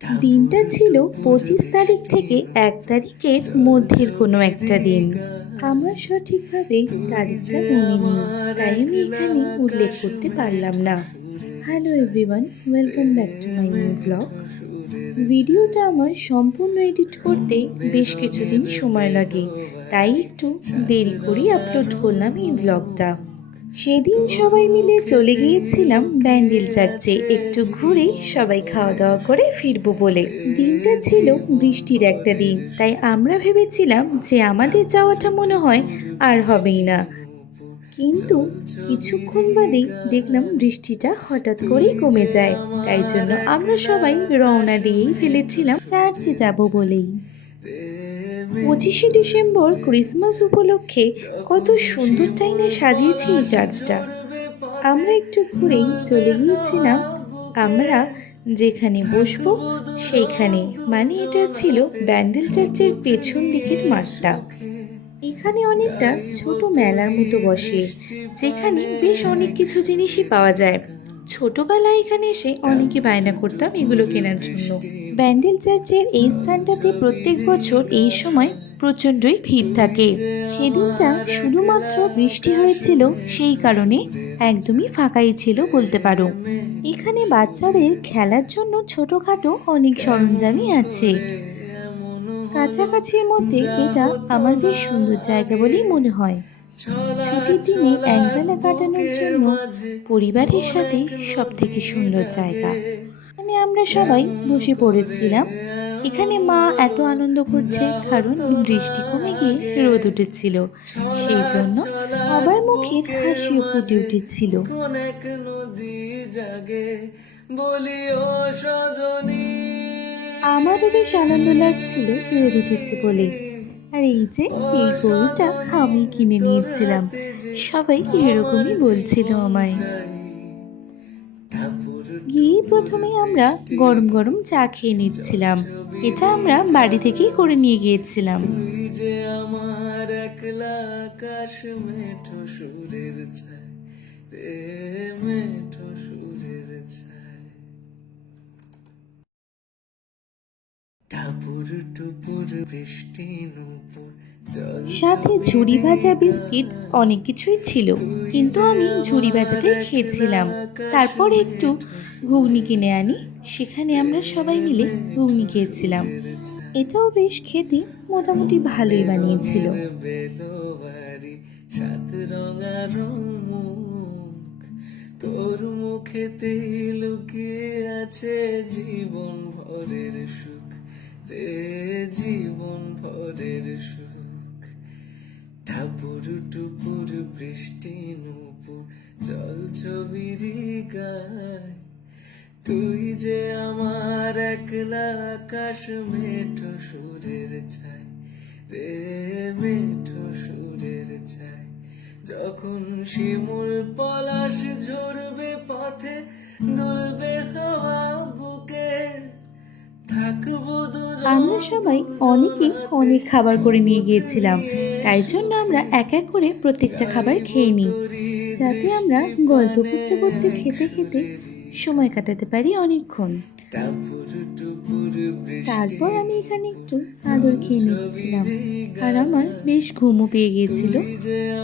দিনটা ছিল ২৫ তারিখ থেকে ১ তারিখের মধ্যের কোনো একটা দিন। আমার সঠিকভাবে তারিখটা মনে নেই, তাই আমি এখানে উল্লেখ করতে পারলাম না। Hello everyone, welcome back to my new blog. ভিডিওটা আমার সম্পূর্ণ এডিট করতে বেশ কিছুদিন সময় লাগে, তাই একটু দেরি করেই আপলোড করলাম এই ব্লগটা। সেদিন সবাই মিলে চলে গিয়েছিলাম ব্যান্ডেল চার্চে একটু ঘুরে সবাই খাওয়া দাওয়া করে ফিরবো বলে। দিনটা ছিল বৃষ্টির একটা দিন, তাই আমরা ভেবেছিলাম যে আমাদের যাওয়াটা মনে হয় আর হবেই না। কিন্তু কিছুক্ষণ বাদেই দেখলাম বৃষ্টিটা হঠাৎ করেই কমে যায়, তাই জন্য আমরা সবাই রওনা দিয়েই ফেলেছিলাম চার্চে যাব বলেই। 25শে ডিসেম্বর ক্রিসমাস উপলক্ষে কত সুন্দর টাইমে সাজিয়েছে এই চার্চটা। আমরা একটু ঘুরেই চলে গিয়েছিলাম আমরা যেখানে বসবো সেইখানে, মানে এটা ছিল ব্যান্ডেল চার্চের পেছন দিকের মাঠটা। এখানে অনেকটা ছোট মেলার মতো বসে, যেখানে বেশ অনেক কিছু জিনিসই পাওয়া যায়। ছোটবেলায় এখানে এসে অনেকে বায়না করতাম এগুলো কেনার জন্য। ব্যান্ডেল চার্চের এই স্থানটাতে প্রত্যেক বছর এই সময় প্রচণ্ডই ভিড় থাকে। সেদিনটা শুধুমাত্র বৃষ্টি হয়েছিল, সেই কারণে একদমই ফাঁকাই ছিল বলতে পারো। এখানে বাচ্চাদের খেলার জন্য ছোটখাটো অনেক সরঞ্জামই আছে। কাছাকাছির মধ্যে এটা আমার বেশ সুন্দর জায়গা বলেই মনে হয়। ছুটির দিনে একবেলা কাটানোর জন্য পরিবারের সাথে সব থেকে সুন্দর জায়গা। এখানে আমরা সবাই বসে পড়েছিলাম। এখানে মা এত আনন্দ করছে কারণ বৃষ্টি কমে গিয়ে রোদ উঠেছিল, সেই জন্য আবার মুখের হাসিও ফুটে উঠেছিল। আমারও বেশ আনন্দ লাগছিল রোদ উঠেছে বলে। আর এই যে এই গরুটা আমি কিনে নিয়েছিলাম, সবাই এরকমই বলছিল আমায়। গিয়ে প্রথমে আমরা গরম গরম চা খেয়ে নিচ্ছিলাম। এটা আমরা বাড়ি থেকেই করে নিয়ে গিয়েছিলাম। আমার একলা আকাশ মেঠো সুরের ছায় রে, মেঠো সুরের ছায়। টাপুর টুপুর বৃষ্টি নূপুর, সাথে ঝুড়ি ভাজা বিস্কিটস অনেক কিছুই ছিল, কিন্তু আমি ঝুড়ি ভাজাটাই খেয়েছিলাম। তারপর একটু ঘুগনি কিনে আনি, সেখানে আমরা সবাই মিলে ঘুগনি খেয়েছিলাম। এটাও বেশ খেতে মোটামুটি ভালোই বানিয়েছিল। তোর মুখেতে লুকিয়ে আছে জীবন ভরের সুখ রে, জীবন ভরের সুখ। টাপুর টুপুর বৃষ্টি নূপুর জল ছবির গায়, তুই যে আমার একলা আকাশ মেঠো সুরের ছায় রে, মেঠো সুরের ছায়। যখন শিমুল পলাশ ঝরবে পথে, দুলবে হাওয়া বুকে, আমরা সবাই অনেকে অনেক খাবার করে নিয়ে গিয়েছিলাম, তাই জন্য আমরা এক এক করে প্রত্যেকটা খাবার খেয়ে নিই, যাতে আমরা গল্প করতে করতে খেতে খেতে সময় কাটাতে পারি অনেকক্ষণ। তারপর আমি এখানে একটু আদর খেয়ে নিচ্ছিলাম, আর আমার বেশ ঘুমও পেয়ে গিয়েছিল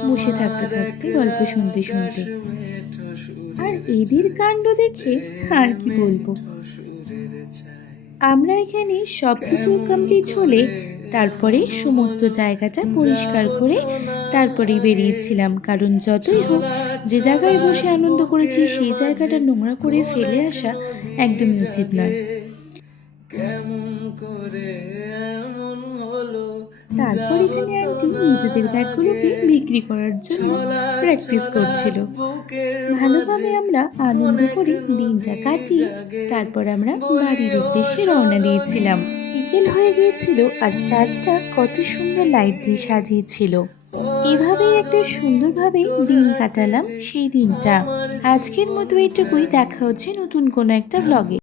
বসে থাকতে থাকতে গল্প শুনতে শুনতে। আর এদের কাণ্ড দেখে আর কি বলবো। আমরা এখানে সব কিছু কমপ্লিট হলে তারপরে সমস্ত জায়গাটা পরিষ্কার করে তারপরেই বেরিয়েছিলাম, কারণ যতই হোক যে জায়গায় বসে আনন্দ করেছি সেই জায়গাটা নোংরা করে ফেলে আসা একদমই উচিত নয়। তারপর এখানে আন্টি নিজেদের ব্যাগগুলোকে বিক্রি করার জন্য প্র্যাকটিস করছিল। ভালোভাবে আমরা আনন্দ করে দিনটা কাটিয়ে তারপর আমরা বাড়ির উদ্দেশ্যে রওনা দিয়েছিলাম। বিকেল হয়ে গিয়েছিল আর চার্চটা কত সুন্দর লাইট দিয়ে সাজিয়েছিল। এভাবেই একটা সুন্দরভাবে দিন কাটালাম সেই দিনটা। আজকের মতো এইটুকুই, দেখা হচ্ছে নতুন কোনো একটা ব্লগে।